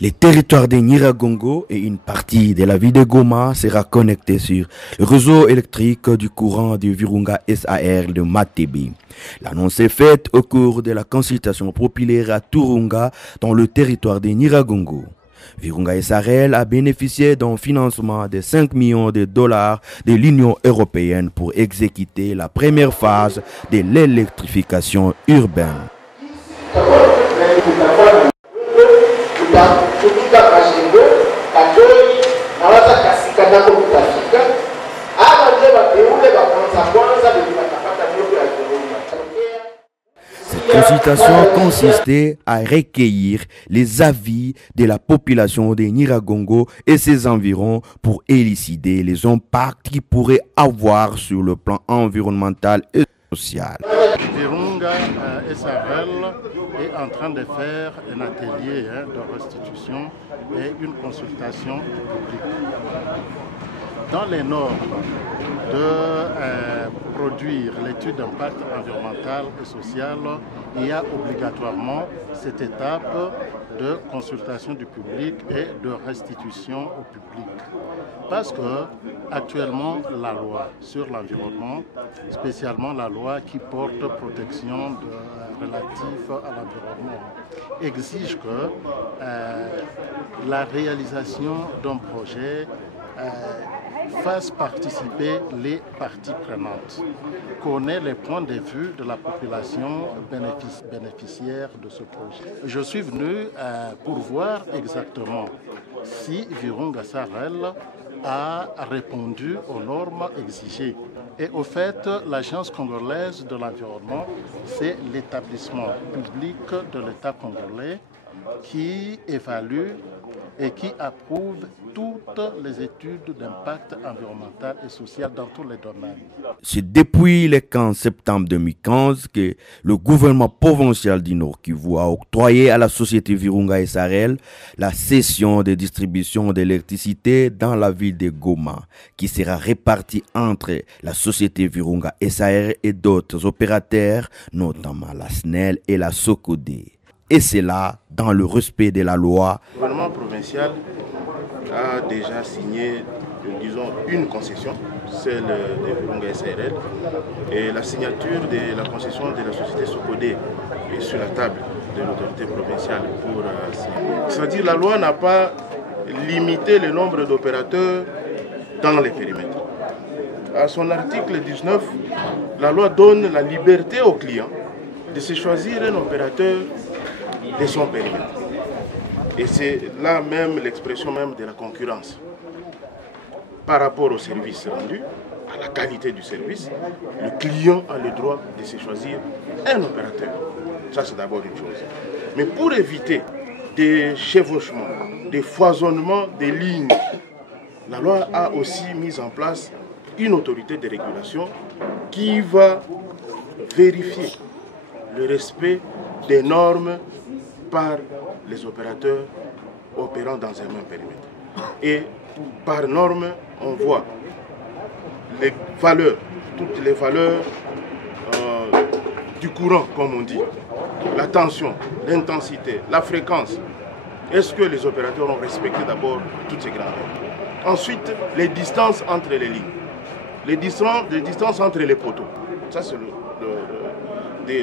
Les territoires de Nyiragongo et une partie de la ville de Goma sera connectée sur le réseau électrique du courant du Virunga SAR de Matebe. L'annonce est faite au cours de la consultation populaire à Turunga dans le territoire de Nyiragongo. Virunga SARL a bénéficié d'un financement de 5 millions de dollars de l'Union européenne pour exécuter la première phase de l'électrification urbaine. Cette consultation consistait à recueillir les avis de la population de Nyiragongo et ses environs pour élucider les impacts qu'ils pourraient avoir sur le plan environnemental et social. Virunga SARL est en train de faire un atelier de restitution et une consultation publique. Dans les normes de produire l'étude d'impact environnemental et social, il y a obligatoirement cette étape de consultation du public et de restitution au public. Parce que actuellement, la loi sur l'environnement, spécialement la loi qui porte protection relative à l'environnement, exige que la réalisation d'un projet fasse participer les parties prenantes, connaît les points de vue de la population bénéficiaire de ce projet. Je suis venu pour voir exactement si Virunga SARL a répondu aux normes exigées. Et au fait, l'Agence congolaise de l'environnement, c'est l'établissement public de l'État congolais qui évalue et qui approuve toutes les études d'impact environnemental et social dans tous les domaines. C'est depuis le 15 septembre 2015 que le gouvernement provincial du Nord Kivu a octroyé à la société Virunga SARL la cession de distribution d'électricité dans la ville de Goma, qui sera répartie entre la société Virunga SAR et d'autres opérateurs, notamment la SNEL et la SOCODE. Et c'est là, dans le respect de la loi. Le gouvernement provincial a déjà signé, disons, une concession, celle de Virunga SARL, et la signature de la concession de la société SOCODE est sur la table de l'autorité provinciale pour c'est-à-dire la loi n'a pas limité le nombre d'opérateurs dans les périmètres. À son article 19, la loi donne la liberté au client de se choisir un opérateur de son périmètre. Et c'est là même l'expression même de la concurrence. Par rapport au service rendu, à la qualité du service, le client a le droit de se choisir un opérateur. Ça, c'est d'abord une chose. Mais pour éviter des chevauchements, des foisonnements des lignes, la loi a aussi mis en place une autorité de régulation qui va vérifier le respect des normes par les opérateurs opérant dans un même périmètre. Et par norme, on voit les valeurs, toutes les valeurs du courant, comme on dit, la tension, l'intensité, la fréquence. Est-ce que les opérateurs ont respecté d'abord toutes ces grandes normes? Ensuite, les distances entre les lignes, les distances entre les poteaux. Ça, c'est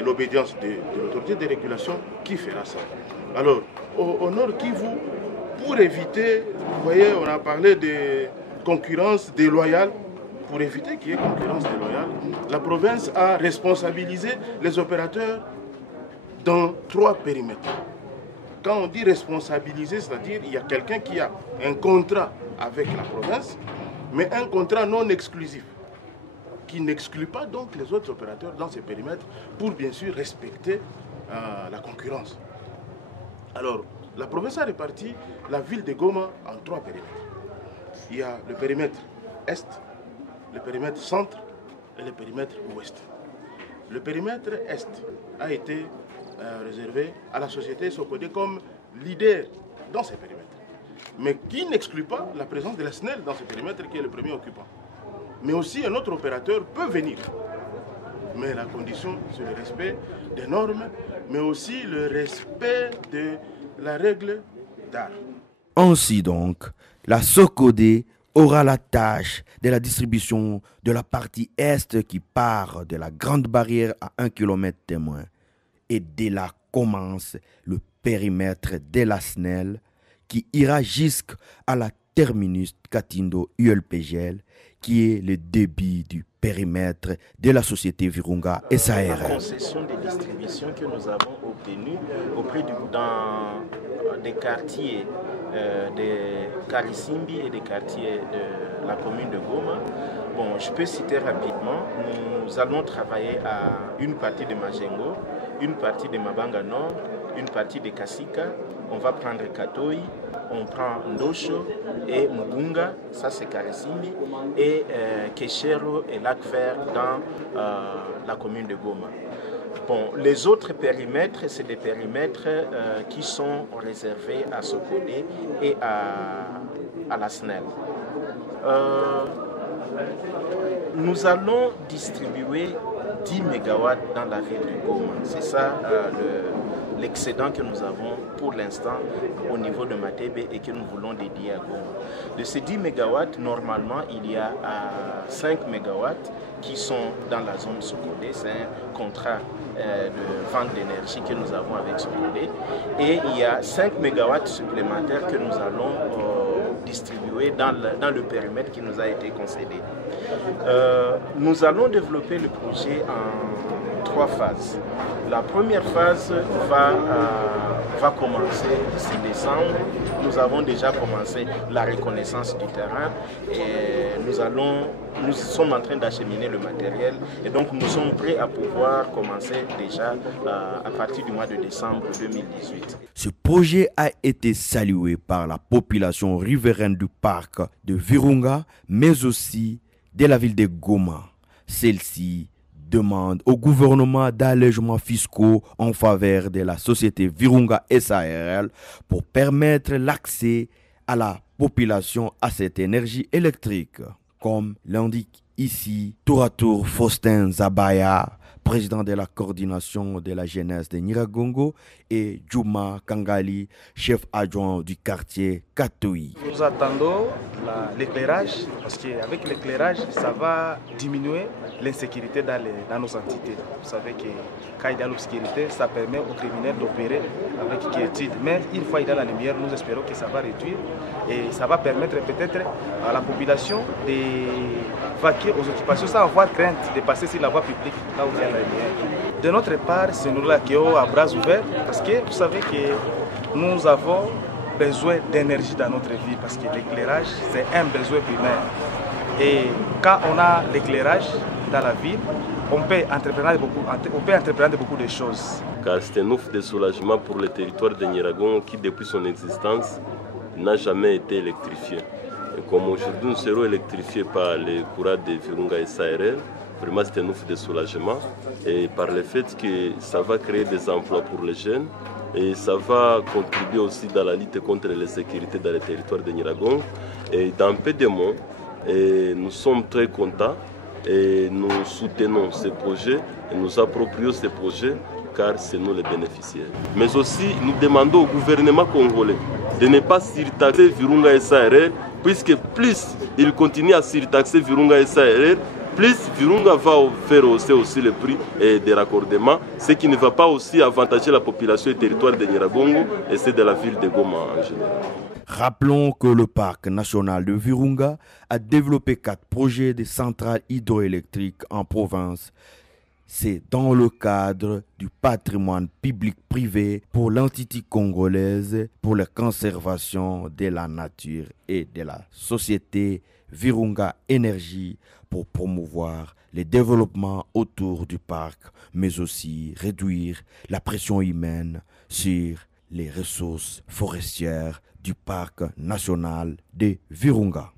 l'obédience de l'autorité de régulation qui fera ça. Alors, au Nord Kivu, pour éviter, vous voyez, on a parlé de concurrence déloyale. Pour éviter qu'il y ait concurrence déloyale, la province a responsabilisé les opérateurs dans 3 périmètres. Quand on dit responsabiliser, c'est-à-dire qu'il y a quelqu'un qui a un contrat avec la province, mais un contrat non exclusif, qui n'exclut pas donc les autres opérateurs dans ces périmètres pour bien sûr respecter la concurrence. Alors, la province a réparti la ville de Goma en 3 périmètres. Il y a le périmètre Est, le périmètre Centre et le périmètre Ouest. Le périmètre Est a été réservé à la société SOCODE comme leader dans ces périmètres, mais qui n'exclut pas la présence de la SNEL dans ce périmètre qui est le premier occupant. Mais aussi un autre opérateur peut venir. Mais la condition, c'est le respect des normes, mais aussi le respect de la règle d'art. Ainsi donc, la SOCODE aura la tâche de la distribution de la partie est qui part de la Grande Barrière à 1 km témoin. Et de là commence le périmètre de la SNEL qui ira jusqu'à la terminus Katindo ULPGL qui est le débit du périmètre de la société Virunga SARL. La concession de distribution que nous avons obtenue dans des quartiers de Karisimbi et des quartiers de la commune de Goma. Bon, je peux citer rapidement, nous allons travailler à une partie de Majengo, une partie de Mabanga Nord, une partie de Kasika, on va prendre Katoi, on prend Ndosho et Mugunga, ça c'est Karisimbi, et Keshero et Lac Vert dans la commune de Goma. Bon, les autres périmètres, c'est des périmètres qui sont réservés à SOCODE et à la SNEL. Nous allons distribuer 10 MW dans la ville de Goma. C'est ça l'excédent que nous avons pour l'instant au niveau de Matebe et que nous voulons dédier à Goma. De ces 10 MW, normalement, il y a 5 MW qui sont dans la zone SOCODE. C'est un contrat de vente d'énergie que nous avons avec SOCODE. Et il y a 5 MW supplémentaires que nous allons distribuer dans le périmètre qui nous a été concédé. Nous allons développer le projet en 3 phases. La première phase va commencer d'ici décembre. Nous avons déjà commencé la reconnaissance du terrain et nous sommes en train d'acheminer le matériel et donc nous sommes prêts à pouvoir commencer déjà à partir du mois de décembre 2018. Ce projet a été salué par la population riveraine du parc de Virunga, mais aussi de la ville de Goma. Celle-ci demande au gouvernement d'allègements fiscaux en faveur de la société Virunga SARL pour permettre l'accès à la population à cette énergie électrique. Comme l'indique ici tour à tour Faustin Zabaya, président de la coordination de la jeunesse de Nyiragongo, et Djouma Kangali, chef adjoint du quartier Katoi. Nous attendons l'éclairage, parce qu'avec l'éclairage, ça va diminuer l'insécurité dans nos entités. Vous savez que quand il y a l'obscurité, ça permet aux criminels d'opérer avec quiétude. Mais une fois qu'il y a la lumière, nous espérons que ça va réduire et ça va permettre peut-être à la population de vaquer aux occupations sans avoir crainte de passer sur la voie publique là où il y a la lumière. De notre part, c'est nous là qui sommes à bras ouverts parce que vous savez que nous avons besoin d'énergie dans notre vie parce que l'éclairage, c'est un besoin primaire. Et quand on a l'éclairage dans la ville, on peut entreprendre beaucoup de choses. Car c'est un offre de soulagement pour le territoire de Nyiragongo qui, depuis son existence, n'a jamais été électrifié. Et comme aujourd'hui nous serons électrifiés par les courants de Virunga SARL, vraiment c'est un offre de soulagement. Et par le fait que ça va créer des emplois pour les jeunes, et ça va contribuer aussi dans la lutte contre l'insécurité dans le territoire de Nyiragongo. Et dans peu de mots, nous sommes très contents et nous soutenons ce projet et nous approprions ce projet car c'est nous les bénéficiaires. Mais aussi, nous demandons au gouvernement congolais de ne pas surtaxer Virunga SARL, puisque plus il continue à surtaxer Virunga SARL, plus Virunga va faire hausser aussi le prix des raccordements, ce qui ne va pas aussi avantager la population et le territoire de Nyiragongo et c'est de la ville de Goma en général. Rappelons que le parc national de Virunga a développé 4 projets de centrales hydroélectriques en province. C'est dans le cadre du patrimoine public-privé pour l'entité congolaise pour la conservation de la nature et de la société Virunga Énergie pour promouvoir le développement autour du parc, mais aussi réduire la pression humaine sur les ressources forestières du parc national de Virunga.